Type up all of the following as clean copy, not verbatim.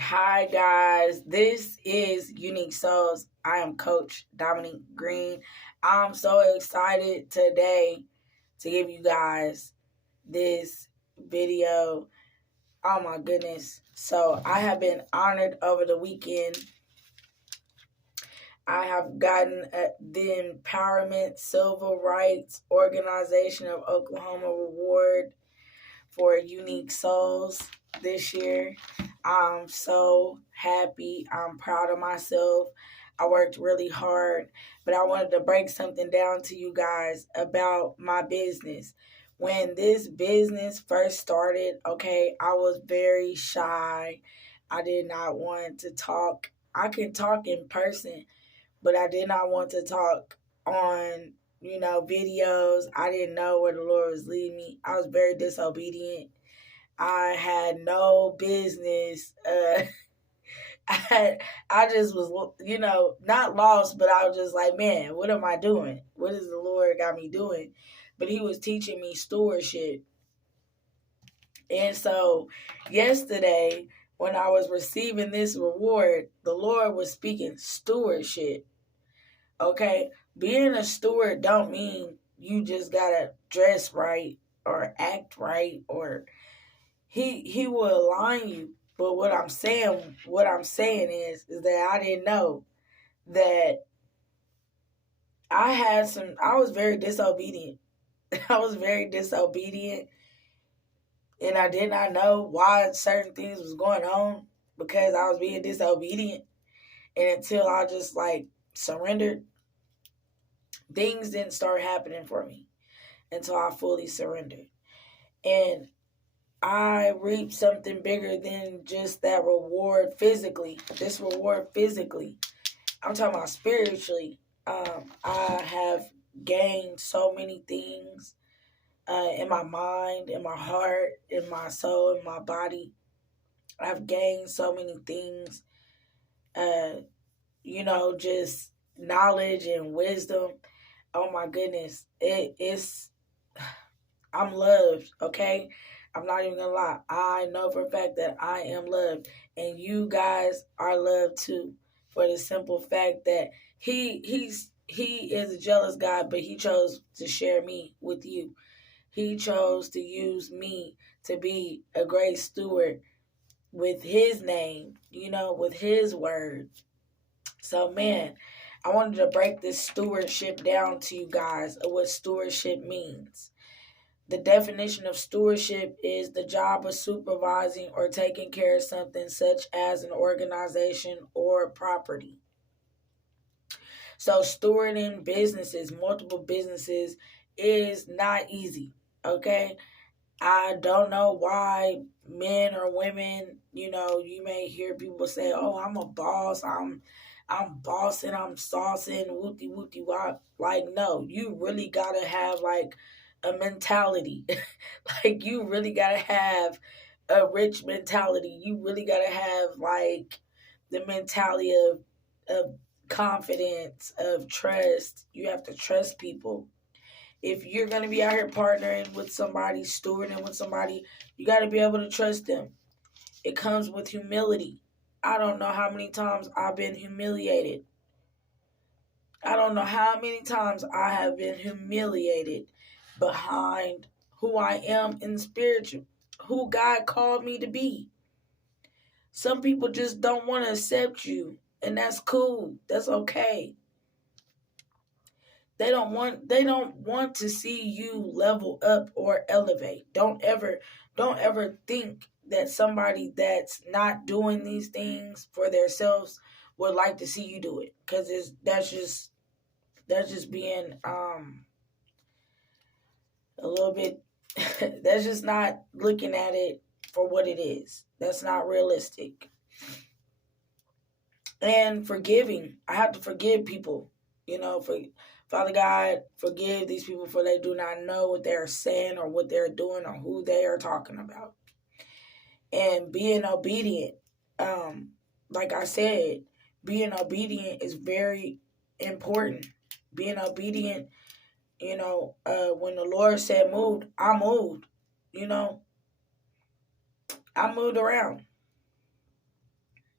Hi guys, this is Unique Souls. I am Coach Dominique Green. I'm so excited today to give you guys this video. Oh my goodness. So I have been honored over the weekend. I have gotten the Empowerment Civil Rights Organization of Oklahoma Award for Unique Souls this year. I'm so happy. I'm proud of myself. I worked really hard, but I wanted to break something down to you guys about my business. When this business first started, okay, I was very shy. I did not want to talk. I can talk in person, but I did not want to talk on, videos. I didn't know where the Lord was leading me. I was very disobedient. I had no business. I just was, not lost, but I was just like, man, what am I doing? What is the Lord got me doing? But He was teaching me stewardship. And so yesterday, when I was receiving this reward, the Lord was speaking stewardship. Okay, being a steward don't mean you just gotta dress right or act right, or he will align you. But what I'm saying is that I didn't know that I was very disobedient. I was very disobedient, and I did not know why certain things was going on because I was being disobedient. And until I just surrendered, things didn't start happening for me until I fully surrendered. And I reaped something bigger than just that reward physically. This reward physically. I'm talking about spiritually. I have gained so many things in my mind, in my heart, in my soul, in my body. I've gained so many things, uh, just knowledge and wisdom. Oh my goodness. I'm loved, okay? I'm not even gonna lie. I know for a fact that I am loved. And you guys are loved too. For the simple fact that he is a jealous God, but he chose to share me with you. He chose to use me to be a great steward with his name, with his word. So man, I wanted to break this stewardship down to you guys of what stewardship means. The definition of stewardship is the job of supervising or taking care of something such as an organization or property. So stewarding businesses, multiple businesses, is not easy, okay? I don't know why men or women, you may hear people say, "Oh, I'm a boss. I'm bossing, I'm saucing, whoopty whoopty wop." Like, no, you really gotta have a mentality. Like, you really gotta have a rich mentality. You really gotta have the mentality of confidence, of trust. You have to trust people. If you're gonna be out here partnering with somebody, stewarding with somebody, you gotta be able to trust them. It comes with humility. I don't know how many times I've been humiliated. I don't know how many times I have been humiliated behind who I am in the spiritual, who God called me to be. Some people just don't want to accept you, and that's cool. That's okay. They don't want to see you level up or elevate. Don't ever think that somebody that's not doing these things for themselves would like to see you do it, cuz that's just being a little bit that's just not looking at it for what it is. That's not realistic. And forgiving. I have to forgive people. For Father God, forgive these people for they do not know what they're saying or what they're doing or who they are talking about. And being obedient. Like I said, being obedient is very important. Being obedient, when the Lord said moved, I moved. You know, I moved around.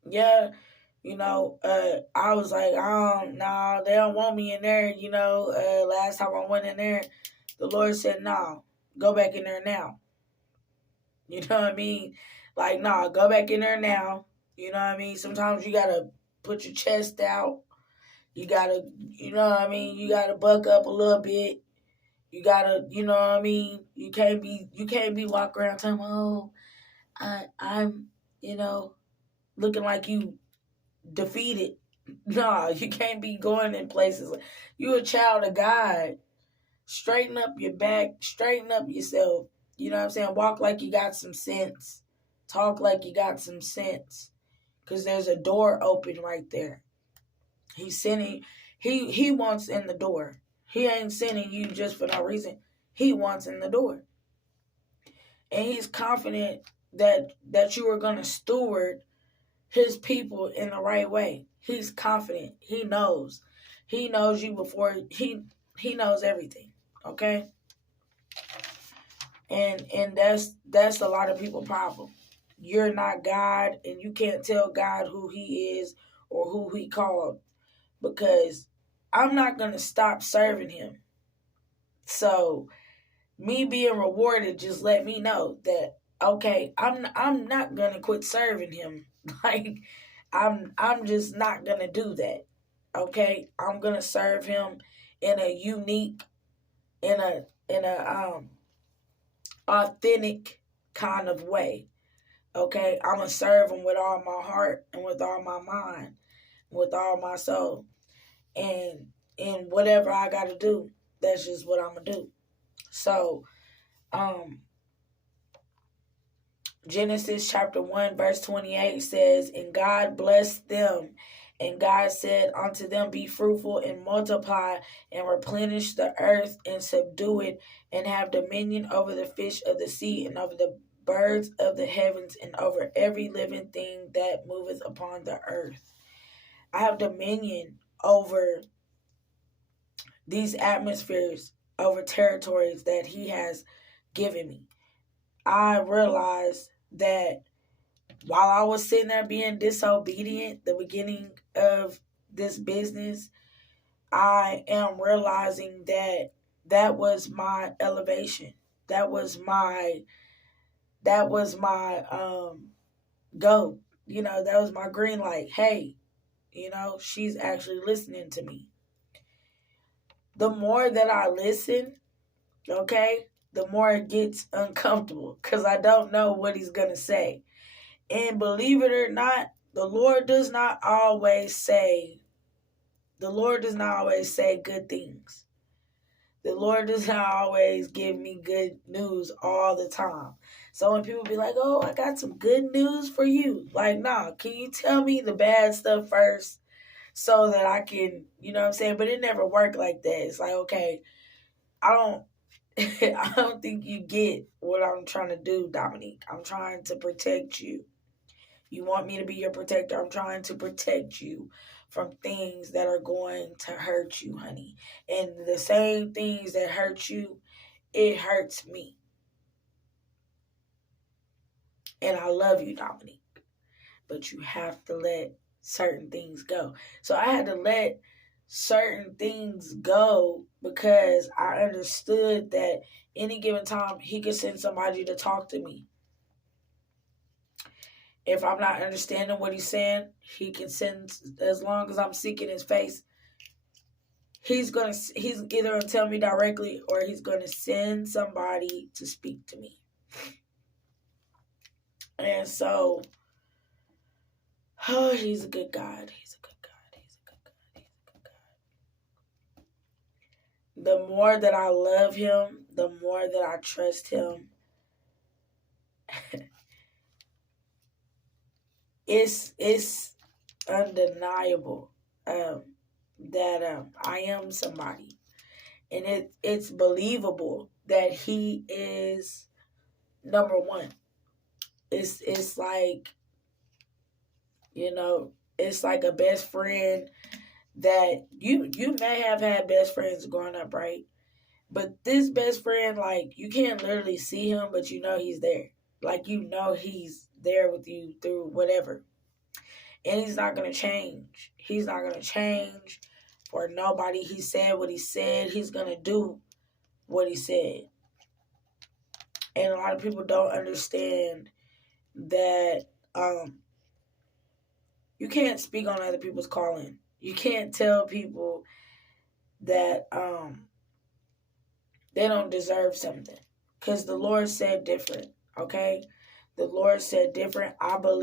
Yeah, I was like, no, they don't want me in there. Last time I went in there, the Lord said, no, go back in there now. You know what I mean? Like, no, go back in there now. You know what I mean? Sometimes you gotta put your chest out. You gotta, you know what I mean? You gotta buck up a little bit. You gotta, you know what I mean? You can't be walking around telling, oh, I'm, you know, looking like you defeated. No, you can't be going in places. You a child of God. Straighten up your back. Straighten up yourself. You know what I'm saying? Walk like you got some sense. Talk like you got some sense. Because there's a door open right there. He's sending. He wants in the door. He ain't sending you just for no reason. He wants in the door. And he's confident that you are going to steward his people in the right way. He's confident. He knows. He knows you before he knows everything. Okay? And that's a lot of people's problem. You're not God, and you can't tell God who he is or who he called, because I'm not going to stop serving him. So me being rewarded just let me know that, okay, I'm not going to quit serving him. Like, I'm just not going to do that. Okay? I'm going to serve him in a unique, in a authentic kind of way. Okay? I'm going to serve him with all my heart and with all my mind, with all my soul. And whatever I got to do, that's just what I'm going to do. So, Genesis chapter 1 verse 28 says, and God blessed them, and God said unto them, be fruitful and multiply and replenish the earth and subdue it, and have dominion over the fish of the sea and over the birds of the heavens and over every living thing that moveth upon the earth. I have dominion over these atmospheres, over territories that he has given me. I realized that while I was sitting there being disobedient, the beginning of this business, I am realizing that was my elevation. That was my go. That was my green light. Hey, she's actually listening to me. The more that I listen, okay, the more it gets uncomfortable, because I don't know what he's going to say. And believe it or not, the Lord does not always say good things. The Lord does not always give me good news all the time. So when people be like, oh, I got some good news for you. Like, nah, can you tell me the bad stuff first so that I can, you know what I'm saying? But it never worked like that. It's like, okay, I don't think you get what I'm trying to do, Dominique. I'm trying to protect you. You want me to be your protector. I'm trying to protect you from things that are going to hurt you, honey. And the same things that hurt you, it hurts me. And I love you, Dominique. But you have to let certain things go. So I had to let certain things go because I understood that any given time he could send somebody to talk to me. If I'm not understanding what he's saying, he can send, as long as I'm seeking his face, he's either going to tell me directly or he's going to send somebody to speak to me. And so, he's a good God. He's a good God. He's a good God. He's a good God. The more that I love him, the more that I trust him, it's undeniable that I am somebody, and it's believable that he is number one. It's like, it's like a best friend that you may have had best friends growing up, right? But this best friend, like, you can't literally see him, but he's there. Like, he's there with you through whatever. And he's not going to change. He's not going to change for nobody. He said what he said. He's going to do what he said. And a lot of people don't understand that you can't speak on other people's calling. You can't tell people that they don't deserve something. Because the Lord said different, okay? The Lord said different. I believe